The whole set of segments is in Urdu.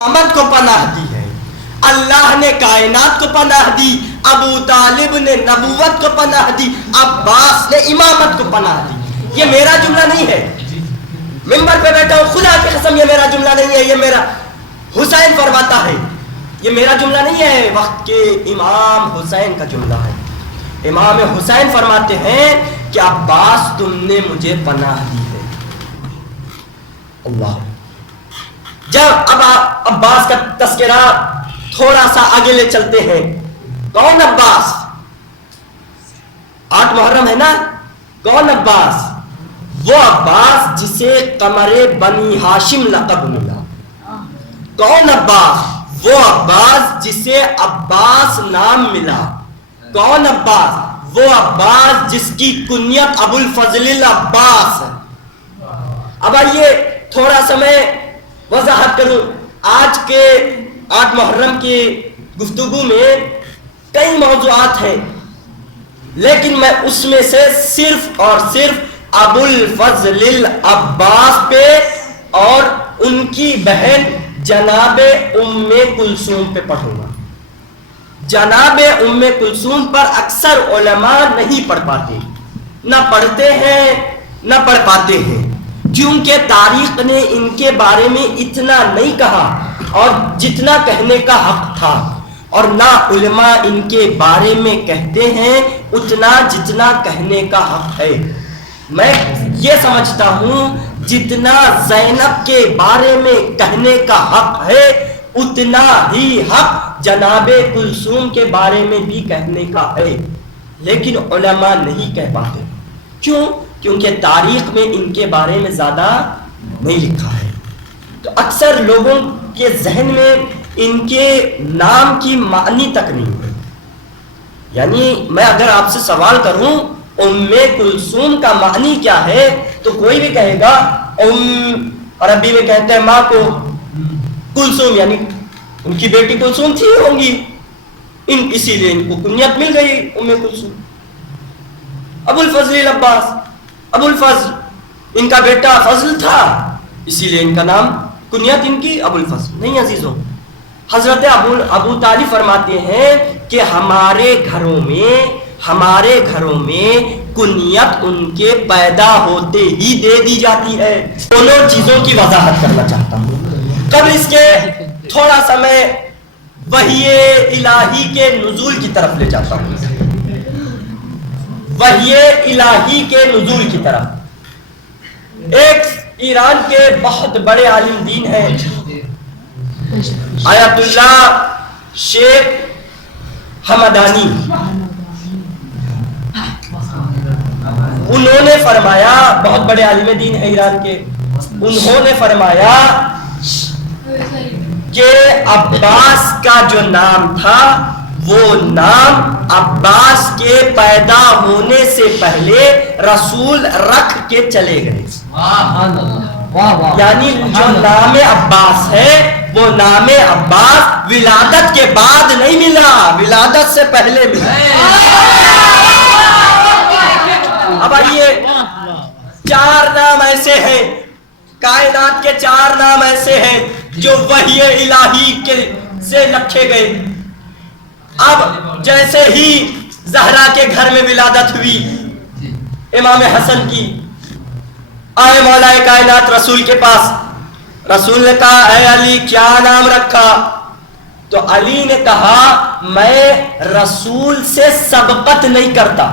امت کو پناہ دی ہے، اللہ نے کائنات کو پناہ دی، ابو طالب نے نبوت کو پناہ دی، عباس نے امامت کو پناہ دی۔ یہ میرا جملہ نہیں ہے، ممبر پہ بیٹھا ہوں، خدا کی قسم یہ میرا جملہ نہیں ہے، یہ میرا حسین فرماتا ہے، یہ میرا جملہ نہیں ہے، وقت کے امام حسین کا جملہ ہے۔ امام حسین فرماتے ہیں کہ عباس تم نے مجھے پناہ دی ہے۔ اللہ، جب اب عباس کا تذکرہ تھوڑا سا آگے لے چلتے ہیں، کون عباس؟ 8 محرم ہے نا، کون عباس؟ وہ عباس جسے قمر بنی ہاشم لقب ملا۔ کون عباس؟ وہ عباس جسے عباس نام ملا۔ کون عباس؟ وہ عباس جس کی کنیت ابو الفضل العباس ہے۔ اب آئیے تھوڑا سا میں وضاحت کروں، آج کے 8 محرم کی گفتگو میں کئی موضوعات ہیں، لیکن میں اس میں سے صرف اور صرف ابو الفضل العباس پہ اور ان کی بہن جناب ام کلثوم پہ پڑھوں گا۔ جناب ام کلثوم پر اکثر علماء نہیں پڑھ پاتے، نہ پڑھتے ہیں نہ پڑھ پاتے ہیں، کیونکہ تاریخ نے ان کے بارے میں اتنا نہیں کہا اور جتنا کہنے کا حق تھا، اور نہ علماء ان کے بارے میں کہتے ہیں اتنا جتنا کہنے کا حق ہے۔ میں یہ سمجھتا ہوں جتنا زینب کے بارے میں کہنے کا حق ہے اتنا ہی حق جناب کلثوم کے بارے میں بھی کہنے کا ہے، لیکن علماء نہیں کہہ پاتے۔ کیوں؟ کیونکہ تاریخ میں ان کے بارے میں زیادہ نہیں لکھا ہے، تو اکثر لوگوں کے ذہن میں ان کے نام کی معنی تک نہیں ہے۔ یعنی میں اگر آپ سے سوال کروں ام کلثوم کا معنی کیا ہے تو کوئی بھی کہے گا عربی میں کہتے ہیں ماں کو کلثوم، یعنی ان کی بیٹی کلثوم تھی ہوں گی، اسی لیے ان کو کنیت مل گئی ام کلثوم۔ ابو الفضل العباس، ابو الفضل ان کا بیٹا فضل تھا، اسی لیے ان کا نام کنیت ان کی ابو الفضل نہیں۔ عزیزوں، حضرت ابو طالب فرماتے ہیں کہ ہمارے گھروں میں کنیت ان کے پیدا ہوتے ہی دے دی جاتی ہے۔ دونوں چیزوں کی وضاحت کرنا چاہتا ہوں، قبل اس کے تھوڑا سا میں وحی الہی کے نزول کی طرف لے جاتا ہوں، وحی الہی کے نزول کی طرف۔ ایک ایران کے بہت بڑے عالم دین ہیں آیت اللہ شیخ حمدانی، انہوں نے فرمایا، بہت بڑے عالم دین ہیں ایران کے، انہوں نے فرمایا کہ عباس کا جو نام تھا وہ نام عباس کے پیدا ہونے سے پہلے رسول رکھ کے چلے گئے۔ یعنی جو نام عباس ہے وہ نام عباس ولادت کے بعد نہیں ملا، ولادت سے پہلے ملا۔ اب آئیے 4 نام ایسے ہیں، کائنات کے 4 نام ایسے ہیں جو وحی الہی کے سے رکھے گئے۔ اب جیسے ہی زہرا کے گھر میں ولادت ہوئی امام حسن کی، آئے مولا کائنات رسول کے پاس، رسول نے کہا اے علی کیا نام رکھا؟ تو علی نے کہا میں رسول سے سبقت نہیں کرتا،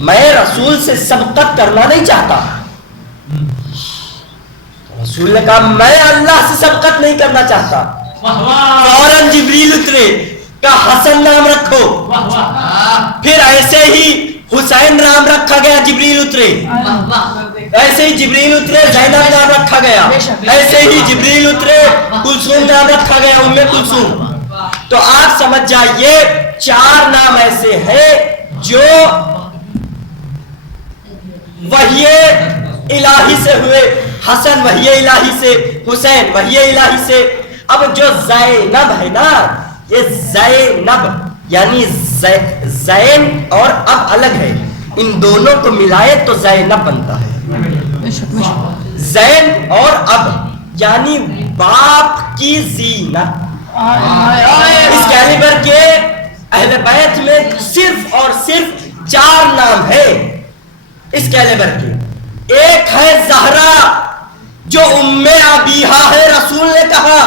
میں رسول سے سبقت کرنا نہیں چاہتا۔ رسول نے کہا میں اللہ سے سبقت نہیں کرنا چاہتا۔ فوراً جبریل اترے، کہا حسن نام رکھو، پھر ایسے ہی حسین نام رکھا گیا، جبریل اترے، ایسے ہی جبریل اترے زینب نام رکھا گیا، ایسے ہی جبریل اترے کلثوم نام رکھا گیا، ام کلثوم۔ تو آپ سمجھ جائیے 4 نام ایسے ہیں جو وحی الہی سے ہوئے، حسن وحی الہی سے، حسین وحی الہی سے۔ اب جو زینب ہے نا، یہ زینب یعنی زین اور اب الگ ہے، ان دونوں کو ملائے تو زینب بنتا ہے۔ زین اور اب یعنی باپ کی زینت. اس کیلیبر کے اہل بیت میں صرف اور صرف 4 نام ہے اس کیلیبر کے. ایک ہے زہرا جو ام ابیہا ہے, رسول نے کہا.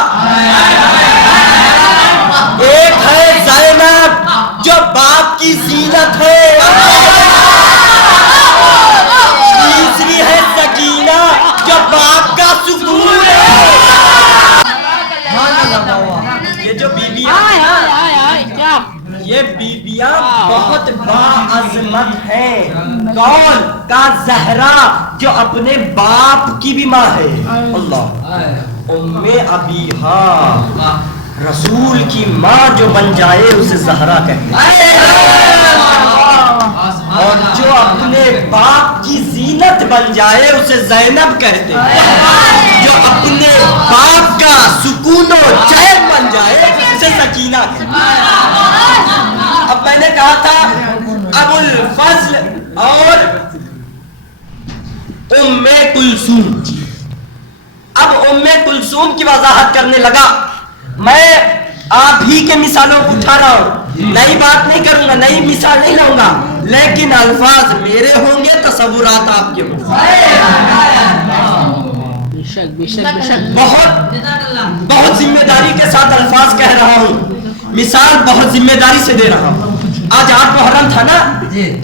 ایک ہے زینب جو باپ کی زینت ہے. تیسری ہے سکینہ جو باپ کا سکون ہے. یہ جو بیبیاں یہ بیبیاں بہت باعظمت ہیں. کون کا زہرا جو اپنے باپ کی بھی ماں ہے. اللہ. ام ابیہا رسول کی ماں جو بن جائے اسے زہرا کہتے ہیں, اور جو اپنے باپ کی زینت بن جائے اسے زینب کہتے ہیں. جو اپنے باپ کا سکون و چین بن جائے اسے سکینہ کہتے ہیں. اب میں نے کہا تھا ابو الفضل اور ام کلثوم. اب ام کلثوم کی وضاحت کرنے لگا. میں آپ ہی کے مثالوں کو اٹھا رہا ہوں, نئی بات نہیں کروں گا, نئی مثال نہیں لاؤں گا, لیکن الفاظ میرے ہوں گے, تصورات آپ کے ہوں گے. بہت ذمہ داری کے ساتھ الفاظ کہہ رہا ہوں, مثال بہت ذمہ داری سے دے رہا ہوں. آج 8 محرم تھا نا,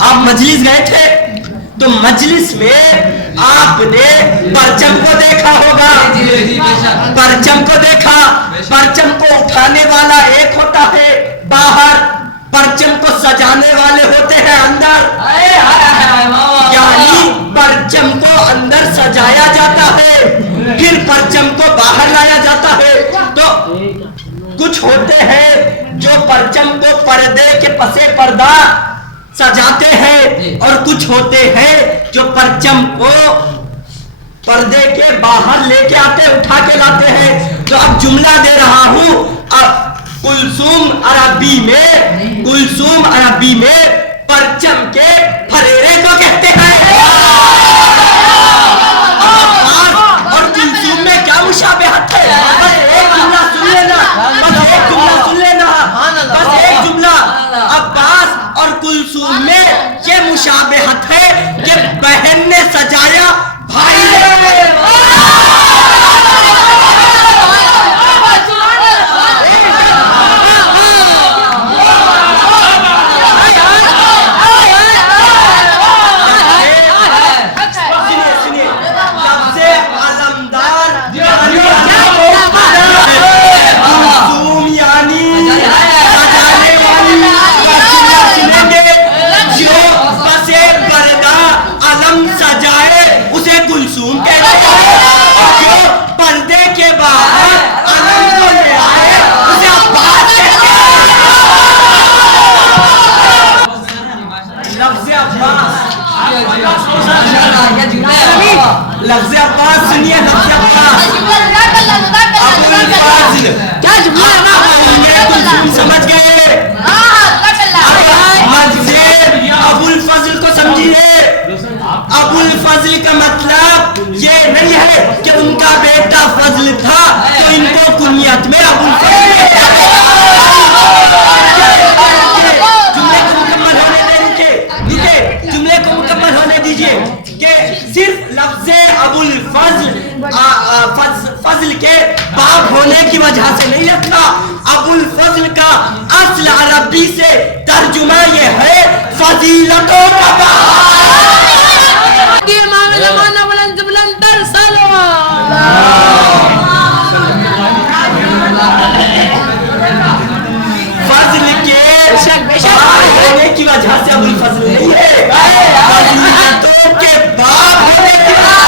آپ مجلس گئے تھے, تو مجلس میں آپ نے پرچم کو دیکھا ہوگا. پرچم کو دیکھا. پرچم کو اٹھانے والا ایک ہوتا ہے باہر, پرچم کو سجانے والے ہوتے ہیں اندر. یعنی پرچم کو اندر سجایا جاتا ہے, پھر پرچم کو باہر لایا جاتا ہے. تو کچھ ہوتے ہیں جو پرچم کو پردے کے پسے پردہ سجاتے ہیں, اور کچھ ہوتے ہیں جو پرچم کو پردے کے باہر لے کے آتے, اٹھا کے لاتے ہیں. تو اب جملہ دے رہا ہوں. اب کلثوم عربی میں پرچم کے پھریرے کو کہتے ہیں. اور کلثوم میں کیا مشابہت ہے؟ بس ایک جملہ سن لینا, بس ایک جملہ. عباس اور کلثوم میں یہ مشابہت ہے کہ بہن نے سجایا, بھائی نے. لفظ عباس سنیے, لفظ عباس سمجھ گئے. ابو الفضل کو سمجھیے. ابو الفضل کا مطلب یہ نہیں ہے کہ ان کا بیٹا فضل تھا تو ان کو کنیت میں ابو الفضل. جملے کو مکمل ہونے دیجیے کہ صرف لفظ ابو الفضل فضل کے باپ ہونے کی وجہ سے نہیں رکھا. ابو الفضل کا اصل عربی سے ترجمہ یہ ہے فضیلتوں کا باپ. فضل کے باپ ہونے کی وجہ سے ابو الفضل نہیں ہے, فضیلتوں کے باپ ہونے کی وجہ.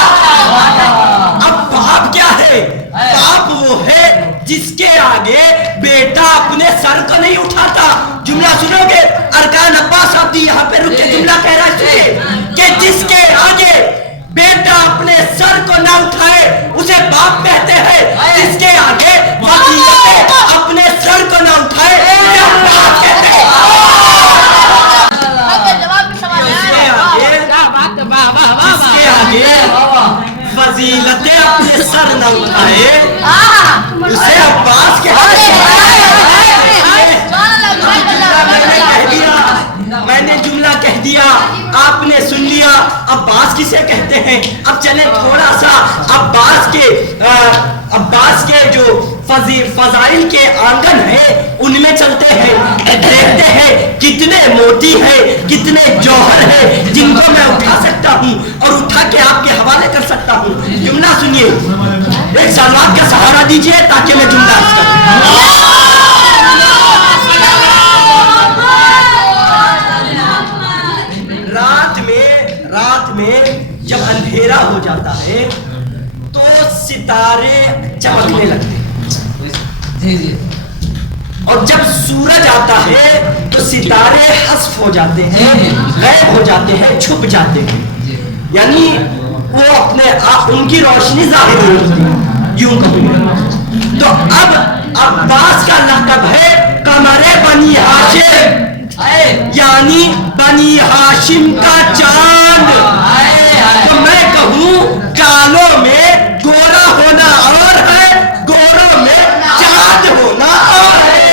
اب باپ کیا ہے؟ باپ وہ ہے جس کے آگے بیٹا اپنے سر کو نہیں اٹھاتا. جملہ سنو گے, ارکان عباس عبدی یہاں پہ رک کے جملہ کہہ رہا ہے کہ جس کے آگے بیٹا اپنے سر کو نہ اٹھائے اسے باپ کہتے ہیں, جس کے آگے اپنے سر کو نہ اٹھائے اسے باپ کہتے ہیں. جس کے آگے فضیلتیں اپنے سر نہ اٹھائے کسے کہتے ہیں؟ اب چلیں تھوڑا سا عباس کے جو فضائل کے آنگن ہیں ان میں چلتے ہیں، دیکھتے ہیں کتنے موتی ہیں، کتنے جوہر ہیں جن کو میں اٹھا سکتا ہوں اور اٹھا کے آپ کے حوالے کر سکتا ہوں۔ جملہ سنیے، ایک سلوات کا سہارا دیجئے تاکہ میں جملہ عرض کروں۔ رات میں جب اندھیرا ہو جاتا ہے تو ستارے چمکنے لگتے ہیں، اور جب سورج آتا ہے تو ستارے حذف ہو جاتے ہیں، غائب ہو جاتے ہیں، چھپ جاتے ہیں، یعنی وہ اپنے آپ ان کی روشنی ظاہر نہیں ہوتی، یوں کہوں۔ تو اب عباس کا لقب ہے قمر بنی ہاشم، یعنی بنی ہاشم کا چاند۔ تو میں کہوں کالوں میں گورا ہونا اور ہے، گوروں میں چاند ہونا اور ہے۔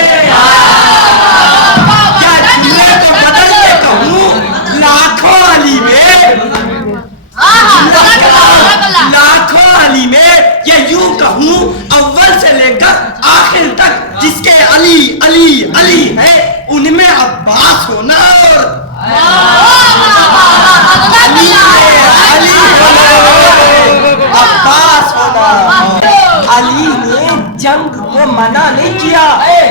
کیا جملے کو بدل کے کہوں لاکھوں علی میں، لاکھوں علی میں، یا یوں کہوں اول سے لے کر آخر تک جس کے علی علی علی ہے ان میں عباس ہونا اور عباس ہونا۔ علی نے جنگ کو منع نہیں کیا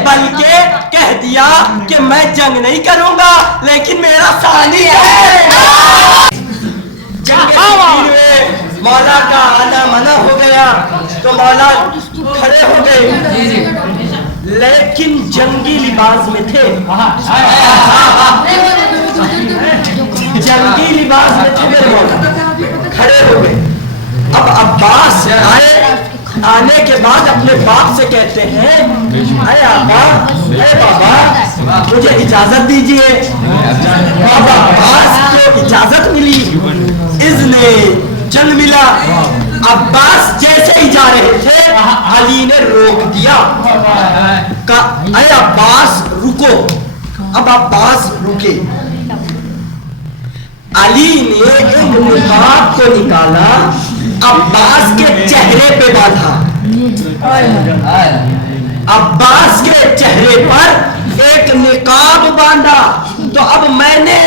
بلکہ کہہ دیا کہ میں جنگ نہیں کروں گا لیکن میرا ثانی ہے۔ جنگ میں مولا کا آنا منع ہو گیا تو مولا کھڑے ہو گئے، لیکن جنگی لباس میں تھے، جنگی لباس میں تھے میرے مولا، کھڑے ہو گئے۔ اب عباس آنے کے بعد اپنے باپ سے کہتے ہیں اے آقا، اے بابا مجھے اجازت دیجئے۔ اب عباس کو اجازت ملی، اذن جنگ ملا۔ عباس جیسے ہی جا رہے تھے علی نے روک دیا، کہا اے عباس رکو۔ اب عباس رکے، علی نے ایک نقاب کو نکالا، عباس کے چہرے پہ باندھا، عباس کے چہرے پر ایک نقاب باندھا۔ تو اب میں نے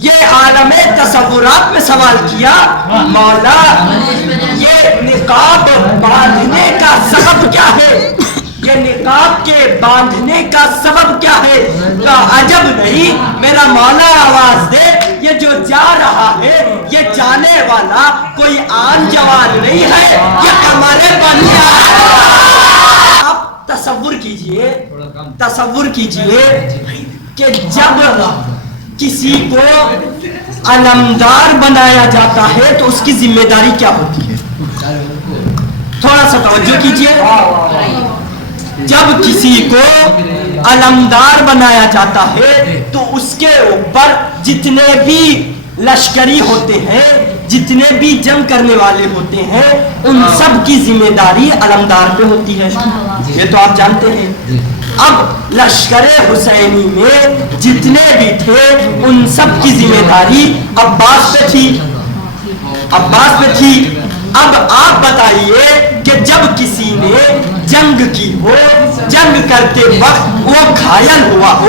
یہ عالم تصورات میں سوال کیا، مولا یہ نقاب باندھنے کا سبب کیا ہے؟ یہ نقاب کے باندھنے کا سبب کیا ہے؟ عجب نہیں میرا مولا آواز دے، یہ جو جا رہا ہے یہ جانے والا کوئی عام جوان نہیں ہے، یہ ہمارے بنی آپ تصور کیجئے، تصور کیجئے کہ جب کسی کو علمدار بنایا جاتا ہے تو اس کی ذمہ داری کیا ہوتی ہے؟ تھوڑا سا توجہ کیجئے۔ جب کسی کو علمدار بنایا جاتا ہے تو اس کے اوپر جتنے بھی لشکری ہوتے ہیں، جتنے بھی جنگ کرنے والے ہوتے ہیں، ان سب کی ذمہ داری علمدار پہ ہوتی ہے، یہ تو آپ جانتے ہیں۔ اب لشکر حسینی میں جتنے بھی تھے ان سب کی ذمہ داری عباس پہ تھی، عباس پہ تھی۔ اب آپ بتائیے کہ جب کسی نے جنگ کی ہو، جنگ کرتے وقت وہ گھائل ہوا ہو،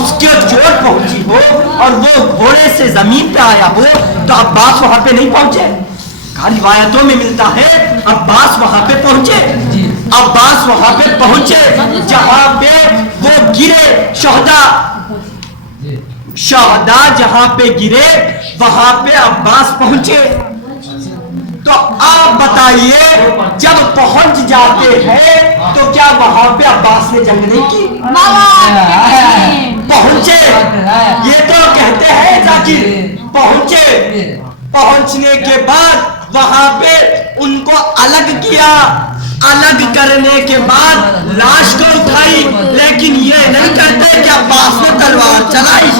اس کے چوٹ پہنچی ہو اور وہ گھوڑے سے زمین پہ آیا ہو تو عباس وہاں پہ نہیں پہنچے؟ روایتوں میں ملتا ہے عباس وہاں پہ پہنچے، عباس وہاں پہ پہنچے جہاں پہ وہ گرے، شہداء جہاں پہ گرے وہاں پہ عباس پہنچے۔ تو آپ بتائیے جب پہنچ جاتے ہیں تو کیا وہاں پہ عباس نے جنگ نہیں کی؟ پہنچے، یہ تو کہتے ہیں ذاکر پہنچے، پہنچنے کے بعد وہاں پہ ان کو الگ کیا، الگ کرنے کے بعد لاش کو اٹھائی، لیکن یہ نہیں کہتے کہ عباس نے تلوار چلائی۔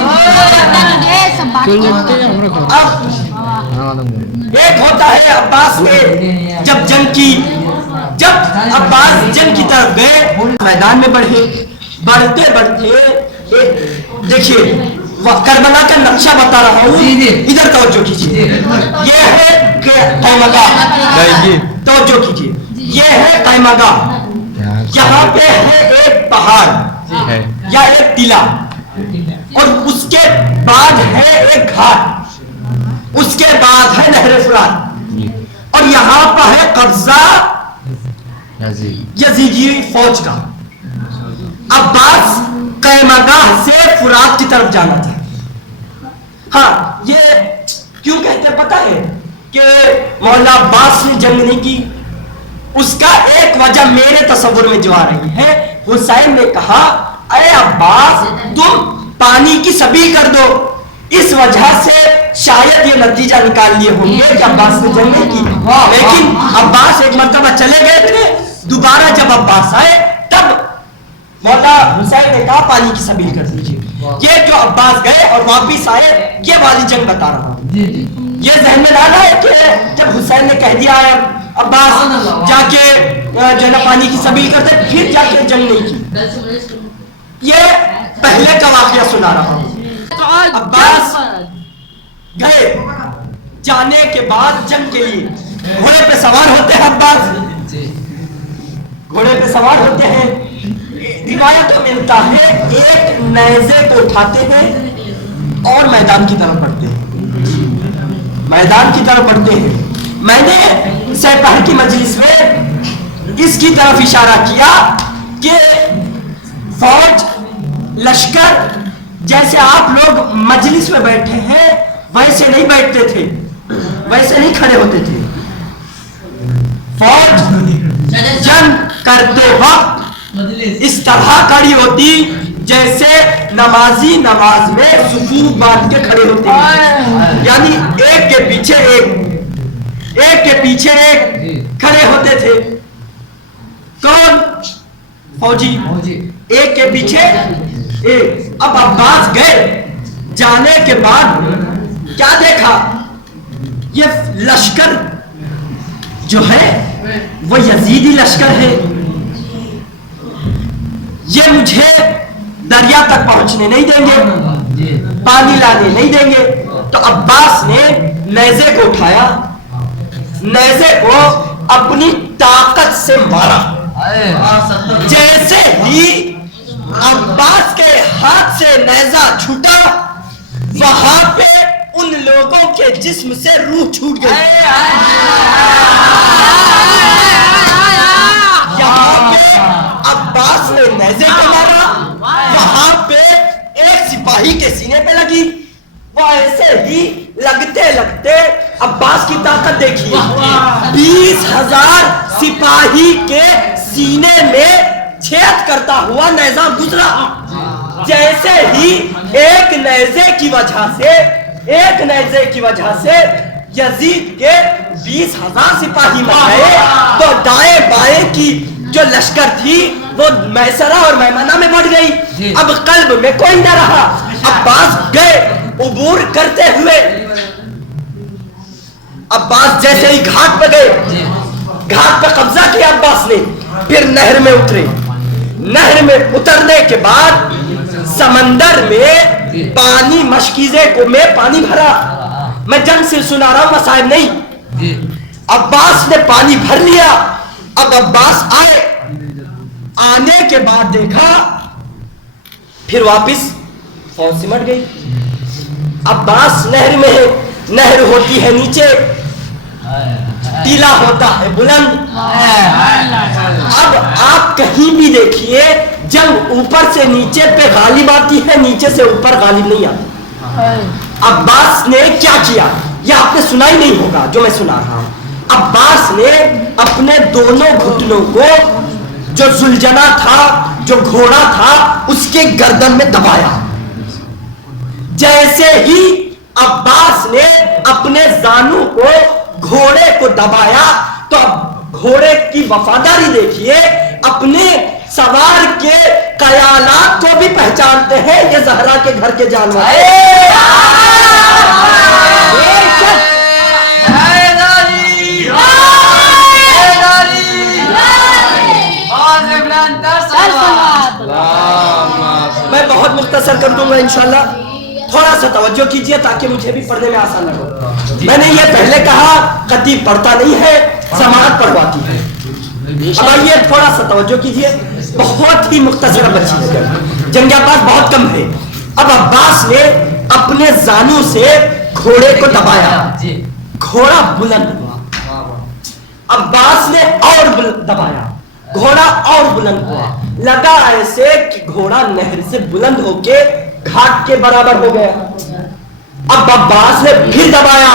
اب ایک ہوتا ہے عباس نے جب جنگ کی، جب عباس جنگ کی طرف گئے، میدان میں بڑھے، بڑھتے بڑھتے دیکھیے کربلا کا نقشہ بتا رہا ہوں، ادھر توجہ کیجیے. یہ ہے خیمہ گاہ، توجہ کیجیے، یہ ہے خیمہ گاہ. یہاں پہ ہے ایک پہاڑ یا ایک ٹیلا، اور اس کے بعد ہے ایک گھاٹ، اس کے بعد ہے نہر فرات، اور یہاں پر ہے قبضہ یزیدی فوج کا. عباس خیمہ گاہ سے فرات کی طرف جانا تھا. ہاں، یہ کیوں کہتے ہیں پتہ ہے کہ مولا عباس نے جنگ نہیں کی؟ اس کا ایک وجہ میرے تصور میں جو آ رہی ہے، حسین نے کہا اے عباس تم پانی کی سبیل کر دو. اس وجہ سے شاید یہ نتیجہ نکال لیے ہوں گے کہ عباس نے جنگ نہیں کی. لیکن عباس ایک مرتبہ چلے گئے تھے، دوبارہ جب عباس آئے تب مولا حسین نے کہا پانی کی سبیل کر دیجیے. یہ جو عباس گئے اور واپس آئے، یہ والی جنگ بتا رہا ہوں. یہ ذہن میں ڈالا ہے کہ جب حسین نے کہہ دیا ہے عباس جا کے جو ہے نا پانی کی سبیل کرتے، پھر جا کے جنگ نہیں کی. یہ پہلے کا واقعہ سنا رہا ہوں. عباس گئے، جانے کے بعد جنگ کے لیے گھوڑے پہ سوار ہوتے ہیں. عباس گھوڑے پہ سوار ہوتے ہیں. روایت میں ملتا ہے ایک نیزے کو اٹھاتے ہیں اور میدان کی طرف بڑھتے ہیں، میدان کی طرف بڑھتے ہیں. میں نے سپاہی کی مجلس میں اس کی طرف اشارہ کیا کہ فوج لشکر جیسے آپ لوگ مجلس میں بیٹھے ہیں ویسے نہیں بیٹھتے تھے، ویسے نہیں کھڑے ہوتے تھے. فوج جنگ کرتے وقت اس طرح کھڑی ہوتی جیسے نمازی نماز میں صفوف باندھ کے کھڑے ہوتے ہیں، یعنی ایک کے پیچھے ایک، ایک کے پیچھے ایک کھڑے ہوتے تھے. کون؟ فوجی، ایک کے پیچھے ایک. اب عباس گئے، جانے کے بعد کیا دیکھا؟ یہ لشکر جو ہے وہ یزیدی لشکر ہے، یہ مجھے دریا تک پہنچنے نہیں دیں گے، پانی لانے نہیں دیں گے. تو عباس نے نیزے کو اٹھایا، نیزے کو اپنی طاقت سے مارا. جیسے ہی عباس کے ہاتھ سے نیزہ چھوٹا، وہاں پہ ان لوگوں کے جسم سے روح چھوٹ گئی. یہاں پہ عباس نے نیزے کو مارا، وہاں پہ ایک سپاہی کے سینے پہ لگی. وہ ایسے ہی لگتے لگتے عباس کی طاقت دیکھیے، 20,000 سپاہی کے سینے میں چھید کرتا ہوا نیزہ گزرا. جیسے ہی ایک نیزے کی وجہ سے یزید کے 20,000 سپاہی مر گئے، تو دائیں بائیں کی جو لشکر تھی وہ میسرہ اور میمنہ میں بڑھ گئی. اب قلب میں کوئی نہ رہا. عباس گئے عبور کرتے ہوئے. عباس جیسے ہی گھاٹ پہ گئے، گھاٹ پہ قبضہ کیا عباس نے، پھر نہر میں اترے. نہر میں اترنے کے بعد سمندر میں پانی مشکیزے کو میں پانی بھرا. میں جنگ سے سنا رہا ہوں، مسائل نہیں. عباس نے پانی بھر لیا. اب عباس آئے، آنے کے بعد دیکھا پھر واپس فوج سمٹ گئی. عباس نہر میں ہے، نہر ہوتی ہے نیچے، ٹیلا ہوتا ہے بلند. اب آپ کہیں بھی دیکھیے جنگ اوپر سے نیچے پہ غالب آتی ہے، نیچے سے اوپر غالب نہیں آتی. عباس نے کیا کیا یہ آپ نے سنا ہی نہیں ہوگا جو میں سنا رہا ہوں. عباس نے اپنے دونوں گھٹنوں کو، جو زلجنا تھا، جو گھوڑا تھا، اس کے گردن میں دبایا. جیسے ہی عباس نے اپنے زانو کو گھوڑے کو دبایا تو اب گھوڑے کی وفاداری دیکھیے، اپنے سوار کے خیالات کو بھی پہچانتے ہیں. یہ زہرا کے گھر کے جانور میں بہت مختصر کر دوں گا انشاءاللہ. تھوڑا سا توجہ کیجئے تاکہ مجھے بھی پڑھنے میں آسان لگے. میں نے یہ پہلے کہا خطیب پڑھتا نہیں ہے, سماعت پڑھواتی ہے. اب آئیے تھوڑا سا توجہ کیجئے, بہت ہی مختصر بچی ہے, جنگ عباس بہت کم ہے. اب عباس نے اپنے زانوں سے گھوڑے کو دبایا, گھوڑا بلند ہوا. عباس نے اور دبایا, گھوڑا اور بلند ہوا. لگا ایسے کہ گھوڑا نہر سے بلند ہو کے گھاٹ کے برابر ہو گیا. اب عباس نے پھر دبایا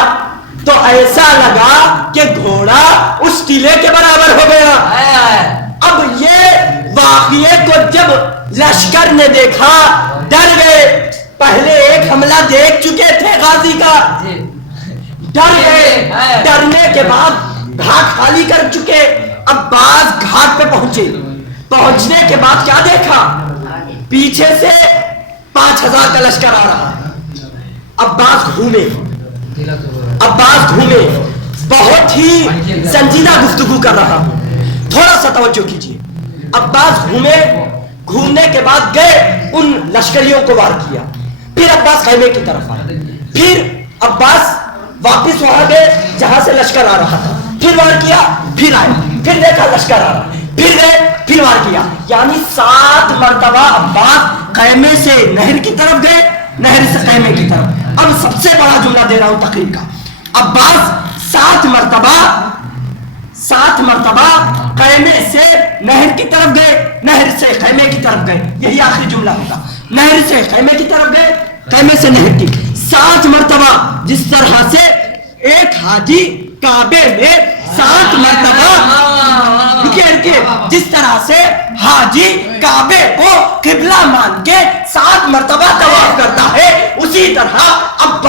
تو ایسا لگا کہ گھوڑا اس ٹیلے کے برابر ہو گیا. اب یہ واقعے کو جب لشکر نے دیکھا ڈر گئے. پہلے ایک حملہ دیکھ چکے تھے غازی کا, ڈر گئے. ڈرنے کے بعد گھاٹ خالی کر چکے. عباس گھاٹ پہ پہنچے. پہنچنے کے بعد کیا دیکھا, پیچھے سے 5000 کا لشکر آ رہا ہے. عباس گھومے, عباس گھومے, بہت ہی سنجیدہ گفتگو کر رہا ہوں, تھوڑا سا توجہ کیجیے. عباس گھومے, گھومنے کے بعد گئے ان لشکریوں کو وار کیا. پھر عباس خیمے کی طرف آئے. پھر عباس واپس وہاں گئے جہاں سے لشکر آ رہا تھا. پھر وار کیا, پھر آئے, پھر دیکھا لشکر آ رہا, پھر گئے, پھر وار کیا. یعنی 7 مرتبہ عباس خیمے سے نہر کی طرف گئے, نہر سے خیمے کی طرف. اب سب سے بڑا جملہ دے رہا ہوں تقریر کا. عباس 7 مرتبہ خیمے سے نہر کی طرف گئے, نہر سے خیمے کی طرف گئے. یہی آخری جملہ ہوتا, نہر سے خیمے کی طرف گئے, خیمے سے نہر کی. 7 مرتبہ, جس طرح سے ایک حاجی کعبے میں 7 مرتبہ, جس طرح سے حاجی کعبے کو قبلہ مان کے 7 مرتبہ طواف کرتا ہے, اسی طرح عباس